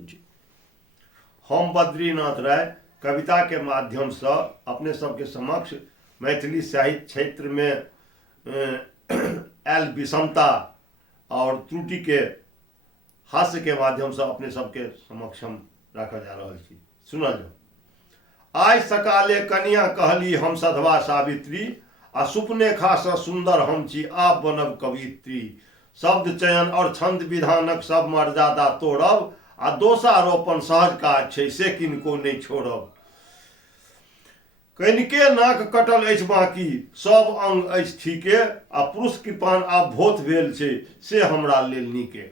जी। हम बद्रीनाथ राय कविता के माध्यम से अपने सबके समक्ष मैथिली साहित्य क्षेत्र में आयल विषमता और त्रुटि के हास्य के माध्यम से अपने सबके समक्ष हम रखा जा रहा छी। सुनल जाओ। आइ सकाले कनिया कहली हम सधवा सावित्री, आ सुपने खास सुंदर हम छी आप बनब कवित्री। शब्द चयन और छंद विधानक सब मर्यादा तोड़ब, आ दोषारोपण सहज काज छै से किनको नहीं छोड़ब। कनिके नाक कटल अछि बाकी सब अंग अछि ठीके, आ पुरुष कृपान आब भोथ भेल छै से हमरा लेल नीके।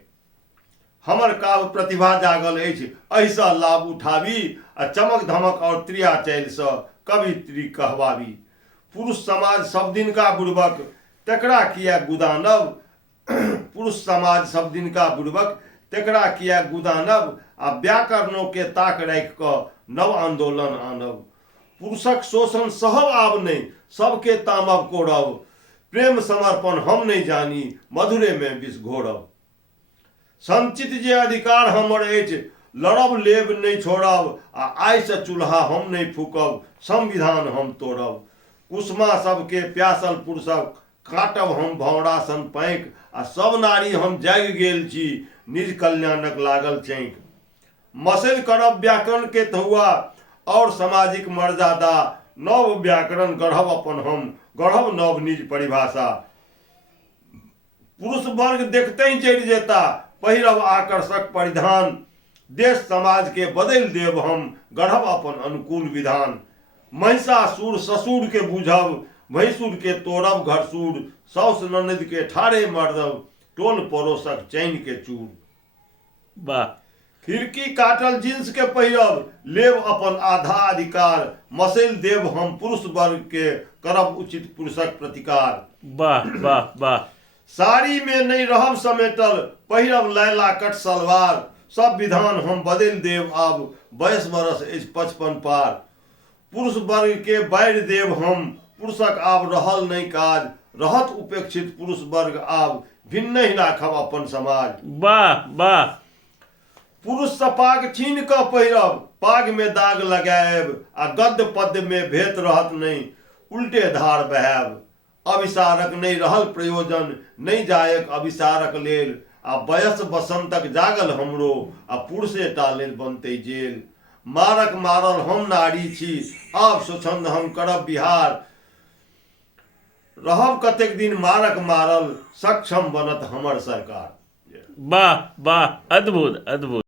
हमर काव्य प्रतिभा जागल अछि एहिसँ लाभ उठाबी, आ चमक धमक और त्रिया चालि से कवित्री कहवाबी। पुरुष समाज सब दिन का बुड़बक तकरा किया गुदानब, पुरुष समाज सब दिन का बुड़बक तकरा किया गुदानब, आ व्याकरणों के ताक राखि कऽ नव आंदोलन आनब। पुरुषक शोषण सहब आब नहीं सबके तामब कोड़ब, प्रेम समर्पण हम नहीं जानी मधुरे में विष घोरब। संचित जे अधिकार हमर अछि लड़ब लेब नहीं छोड़ब, आ आइ से चूल्हा हम नहीं फूकब संविधान हम तोड़ब। कुसुमा सबके प्यासल पुरुषक काटब हम भौरा सन पैंक, आ सब नारी हम जागि गेल छी निज कल्याणक लागल चैंक। मसेल करब व्याकरण के धुआ और सामाजिक मर्यादा, नव व्याकरण गढ़ब अपन हम गढ़ब नव निज परिभाषा। पुरुष वर्ग देखते ही जड़ जेता पहिरब आकर्षक परिधान, देश समाज के बदल देव हम गढ़ब अपन अनुकूल विधान। महिषासुर ससुर के बुझब भैंसुर के तोड़ब घरसूर, सौस ननद के ठाढ़े मर्दब टोल पड़ोसक चैन के चूर। वाह। खिड़की काटल जींस के पहिरब लेब अपन आधा अधिकार, मसेल देव हम पुरुष वर्ग के करब उचित पुरुषक प्रतिकार। वाह वाह वाह। साड़ी में नहीं रहब समेटल पहिरब लैला कट सलवार, सब विधान हम बदल देव आब 22 बरस अछि 55 पार। पुरुष वर्ग के बाढ़ि देव हम पुरुषक आब रहल नहीं काज, रहत उपेक्षित पुरुष वर्ग आब भिन्न ही राखब अपन समाज। वाह वाह। पुरुष से पाग छीन क पहिरब पाग में दाग लगाएब, आ गद्य पद्य में भेत रहत नहीं उल्टे धार बहाएब। अभिसारक नहीं रहल प्रयोजन नहीं जायक अभिसारक लेल, आ बयस बसंतक जागल हमरो आ पुरुषे टा लेल बनते जेल। मारक मारल हम नारी छी आब स्वच्छंद हम करब बिहार, रहब कतेक दिन मारक मारल सक्षम बनत हमर सरकार। वाह वाह, अद्भुत अद्भुत।